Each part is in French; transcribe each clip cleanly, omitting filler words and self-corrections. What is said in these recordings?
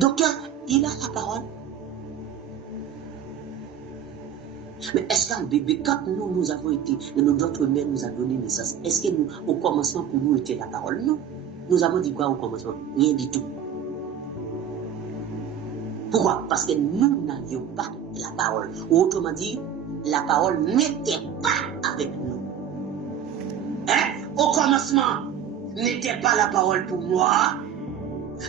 Docteur, il a la parole. Mais est-ce qu'un bébé, quand nous avons été, notre mère nous a donné naissance, est-ce que nous, au commencement, pour nous, était la parole? Non. Nous avons dit quoi au commencement? Rien du tout. Pourquoi? Parce que nous n'avions pas la parole. Ou autrement dit, la parole n'était pas avec nous. Hein? Au commencement, n'était pas la parole pour moi.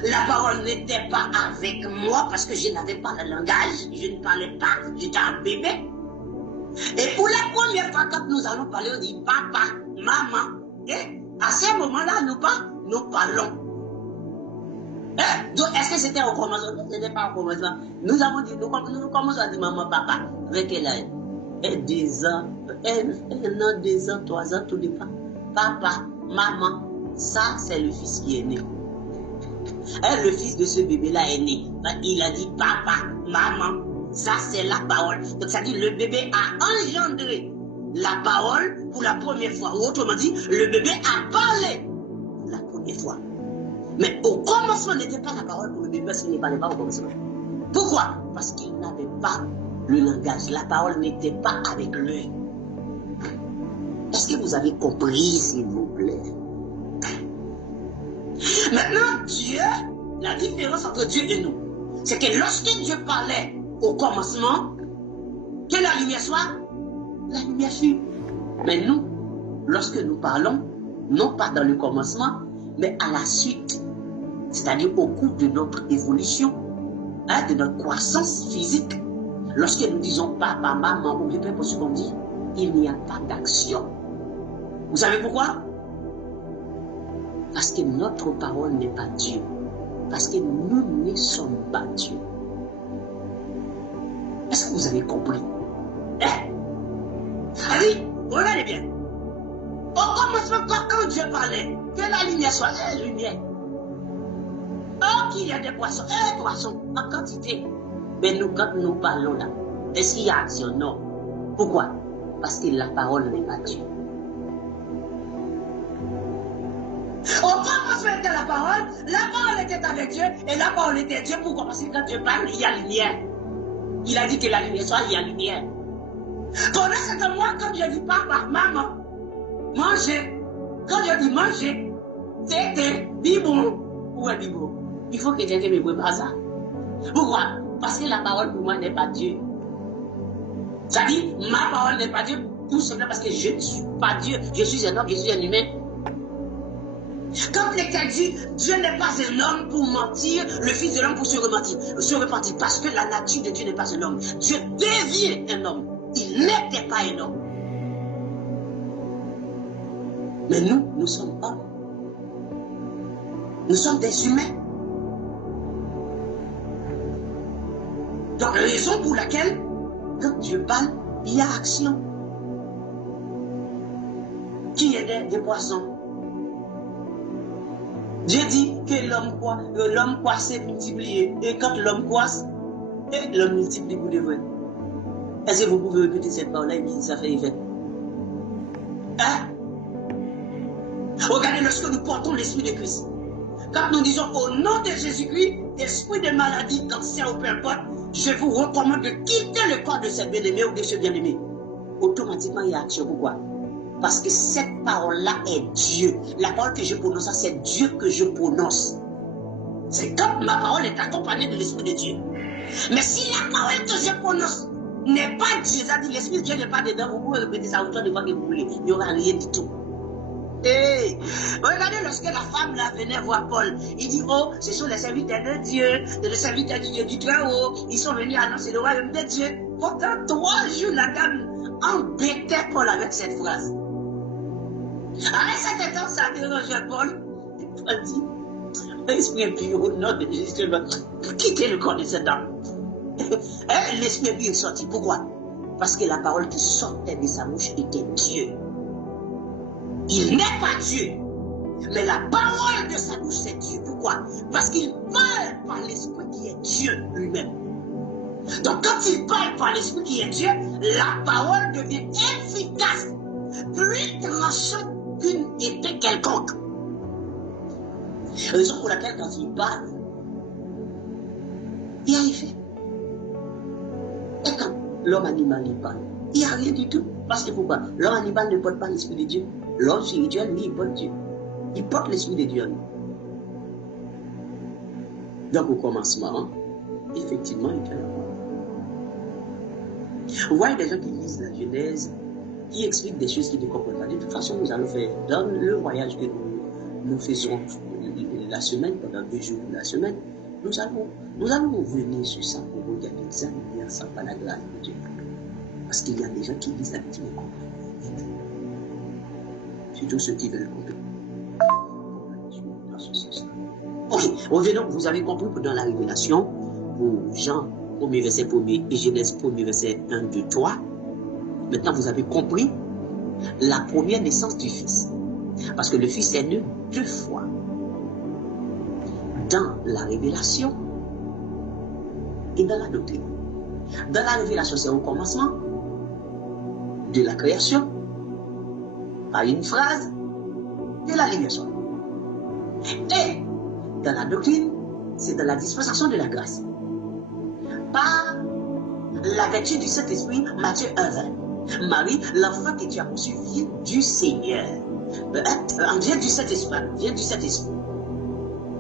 La parole n'était pas avec moi parce que je n'avais pas le langage, je ne parlais pas, j'étais un bébé. Et pour la première fois, quand nous allons parler, on dit papa, maman. Et à ce moment-là, nous parlons. Donc, est-ce que c'était au commencement? Non, ce n'était pas au commencement. Nous avons dit, nous commençons à dire maman, papa. Avec quel âge? Et 10 ans, 1 an, 2 ans, 3 ans, tout dépend. Papa, maman, ça, c'est le fils qui est né. Et le fils de ce bébé-là est né. Il a dit papa, maman. Ça, c'est la parole. Donc, ça dit le bébé a engendré la parole pour la première fois. Ou autrement dit, le bébé a parlé pour la première fois. Mais au commencement, n'était pas la parole pour le bébé parce qu'il ne parlait pas au commencement. Pourquoi? Parce qu'il n'avait pas le langage. La parole n'était pas avec lui. Est-ce que vous avez compris, s'il vous plaît? Maintenant, Dieu, la différence entre Dieu et nous, c'est que lorsque Dieu parlait au commencement, que la lumière soit, la lumière fut. Mais nous, lorsque nous parlons, non pas dans le commencement, mais à la suite, c'est-à-dire au cours de notre évolution, de notre croissance physique, lorsque nous disons papa, maman, ou peu importe ce qu'on dit, il n'y a pas d'action. Vous savez pourquoi? Parce que notre parole n'est pas Dieu. Parce que nous ne sommes pas Dieu. Est-ce que vous avez compris? Allez, regardez bien. Au commencement, quand Dieu parlait, que la lumière soit, lumière. Oh, qu'il y a des poissons, poissons, en quantité. Mais nous, quand nous parlons là, est-ce qu'il y a action? Non. Pourquoi? Parce que la parole n'est pas Dieu. Au commencement était la parole était avec Dieu, et la parole était Dieu. Pourquoi? Parce que quand Dieu parle, il y a lumière. Il a dit que la lumière soit, il y a lumière. Pendant ce temps-là, quand Dieu dit papa, maman, manger, quand Dieu dit manger, tété, bibon, où est bibon? Il faut que tété me prépare ça. Pourquoi? Parce que la parole pour moi n'est pas Dieu. Ça dit, ma parole n'est pas Dieu, tout simplement parce que je ne suis pas Dieu. Je suis un homme, je suis un humain. Quand l'Écriture dit, Dieu n'est pas un homme pour mentir, le Fils de l'homme pour se repentir, parce que la nature de Dieu n'est pas un homme. Dieu devient un homme. Il n'était pas un homme. Mais nous sommes hommes. Nous sommes des humains. Donc, raison pour laquelle, quand Dieu parle, il y a action. Qui est des poissons? Dieu dit que l'homme croisse s'est multiplié. Et quand l'homme croisse, l'homme multiplie pour de vrai. Est-ce que vous pouvez répéter cette parole-là et puis ça fait effet? Hein? Regardez, lorsque nous portons l'Esprit de Christ, quand nous disons au nom de Jésus-Christ, esprit de maladie, cancer ou peu importe, je vous recommande de quitter le corps de cette bien-aimée ou de ce bien-aimé. Automatiquement, il y a action. Pourquoi? Parce que cette parole-là est Dieu. La parole que je prononce, c'est Dieu que je prononce. C'est quand ma parole est accompagnée de l'Esprit de Dieu. Mais si la parole que je prononce n'est pas Dieu, c'est-à-dire l'Esprit de Dieu n'est pas dedans, vous pouvez répéter ça autant de fois que vous voulez. Il n'y aura rien du tout. Hey, regardez lorsque la femme là venait voir Paul, il dit, oh, ce sont les serviteurs de Dieu, les serviteurs du Dieu du Très-Haut, ils sont venus annoncer le royaume de Dieu. Pourtant, 3 jours, la dame embêtait Paul avec cette phrase. À un certain temps, ça dérangeait Paul. Paul dit, l'esprit impur au nom de Jésus, quittez le corps de cette dame. L'esprit impur est sorti. Pourquoi? Parce que la parole qui sortait de sa bouche était Dieu. Il n'est pas Dieu, mais la parole de sa bouche c'est Dieu. Pourquoi? Parce qu'il parle par l'Esprit qui est Dieu lui-même. Donc quand il parle par l'Esprit qui est Dieu, la parole devient efficace, plus tranchante qu'une épée quelconque. Raison pour laquelle quand il parle, Il y a effet. Et quand l'homme animal il parle, il n'y a rien du tout. Parce que pourquoi? L'homme animal ne porte pas l'esprit de Dieu. L'homme spirituel, lui, il porte Dieu. Il porte l'esprit de Dieu en lui. Donc au commencement, effectivement, il était là. Vous voyez des gens qui lisent la Genèse, qui expliquent des choses qu'ils ne comprennent pas. De toute façon, nous allons faire, dans le voyage que nous faisons la semaine, pendant 2 jours de la semaine, nous allons revenir sur ça pour regarder examiner ça par la grâce de Dieu. Parce qu'il y a des gens qui lisent la Bible qui ne comprennent pas. Surtout ceux qui veulent comprendre. Dans ce sens. Ok, revenons, vous avez compris que dans la révélation, pour Jean 1er verset 1er et Genèse 1er verset 1, 2, 3, maintenant vous avez compris la première naissance du Fils. Parce que le Fils est né 2 fois. Dans la révélation et dans la doctrine. Dans la révélation, c'est au commencement de la création, par une phrase de la lumière solaire. Et dans la doctrine, c'est dans la dispensation de la grâce. Par la vertu du Saint-Esprit, Matthieu 1,20. Marie, l'enfant que tu as conçu vient du Seigneur. Vient du Saint-Esprit. Vient du Saint-Esprit.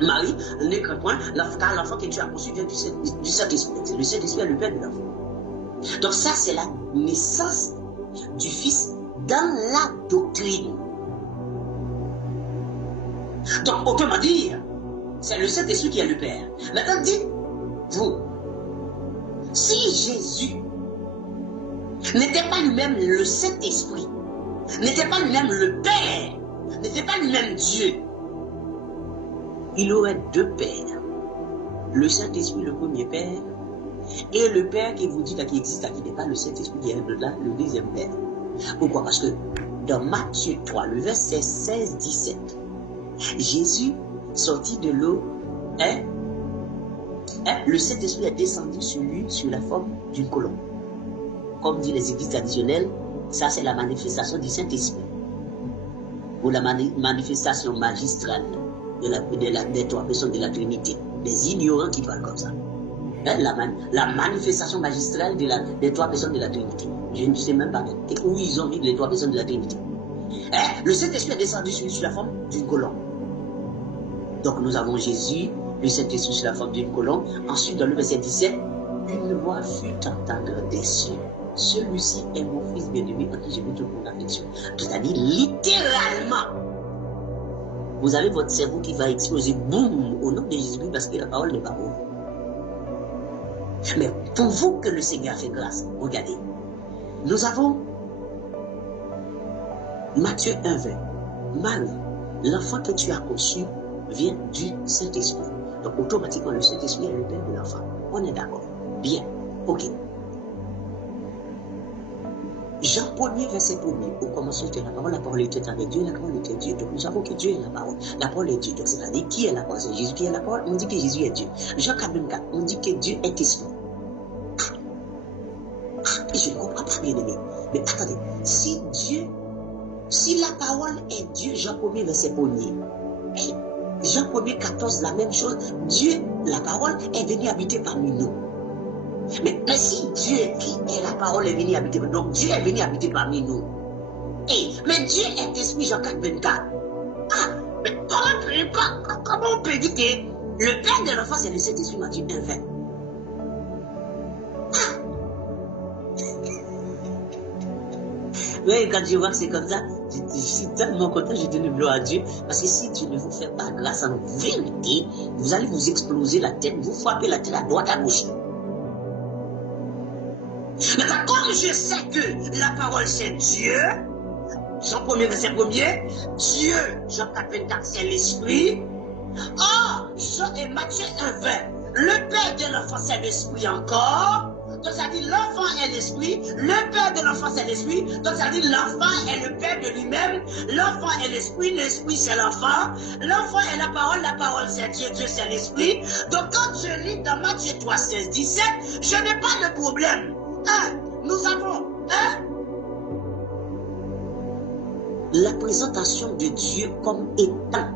Marie, n'écris point, car l'enfant que tu as conçu vient du Saint-Esprit. Le Saint-Esprit est le Père de l'enfant. Donc ça, c'est la naissance du Fils dans la doctrine. Donc, autrement dire, c'est le Saint-Esprit qui est le Père. Maintenant, dites-vous, si Jésus n'était pas lui-même le Saint-Esprit, n'était pas lui-même le Père, n'était pas lui-même Dieu, il aurait 2 pères. Le Saint-Esprit, le premier Père, et le Père qui vous dit qui existe, qui n'est pas le Saint-Esprit, qui est là, le deuxième Père. Pourquoi? Parce que dans Matthieu 3, le verset 16-17, Jésus sortit de l'eau, le Saint-Esprit est descendu sur lui sur la forme d'une colombe. Comme dit les églises traditionnelles, ça c'est la manifestation du Saint-Esprit. Ou la manifestation magistrale des 3 personnes de la Trinité. Des ignorants qui parlent comme ça. La manifestation magistrale des 3 personnes de la Trinité. Je ne sais même pas où ils ont mis les 3 personnes de la Trinité. Le Saint-Esprit est descendu sur la forme d'une colombe. Donc nous avons Jésus, le Saint-Esprit sur la forme d'une colombe. Ensuite, dans le verset 17, une voix fut entendre des cieux. Celui-ci est mon fils bien-aimé en qui j'ai mis toute mon affection. C'est-à-dire littéralement. Vous avez votre cerveau qui va exploser, boum, au nom de Jésus, parce que la parole n'est pas pour vous. Mais pour vous que le Seigneur fait grâce, regardez. Nous avons Matthieu 1,20. Marie, l'enfant que tu as conçu vient du Saint-Esprit. Donc automatiquement, le Saint-Esprit est le Père de l'enfant. On est d'accord. Bien. Ok. Jean 1er, verset 1er. Au commencement était la parole était avec Dieu, la parole était Dieu. Donc nous savons que Dieu est la parole. La parole est Dieu. Donc c'est-à-dire qui est la parole? C'est Jésus qui est la parole. On dit que Jésus est Dieu. Jean 4,24. On dit que Dieu est esprit. Et je ne comprends pas, bien aimé. Mais attendez, si la parole est Dieu, Jean 1er, verset 1er. Jean 1er, 14, la même chose. Dieu, la parole, est venu habiter parmi nous. Mais si Dieu qui est la parole est venu habiter, donc Dieu est venu habiter parmi nous. Mais Dieu est esprit, Jean 4,24. Mais comment on peut dire que le Père de l'enfant c'est le Saint-Esprit, Matthieu 1,20? Oui, quand je vois que c'est comme ça, je suis tellement content, je donne gloire à Dieu. Parce que si Dieu ne vous fait pas grâce en vérité, vous allez vous exploser la tête, vous frapper la tête à droite, à gauche. Maintenant, comme je sais que la parole c'est Dieu, Jean 1er, verset 1er, Dieu, Jean 4,24, c'est l'Esprit. Jean et Matthieu 1,20, le Père de l'enfant c'est l'Esprit encore. Donc ça dit l'enfant est l'Esprit, le Père de l'enfant c'est l'Esprit. Donc ça dit l'enfant est le Père de lui-même, l'enfant est l'Esprit c'est l'enfant est la parole c'est Dieu, Dieu c'est l'Esprit. Donc quand je lis dans Matthieu 3, 16, 17, je n'ai pas de problème. Nous avons la présentation de Dieu comme étant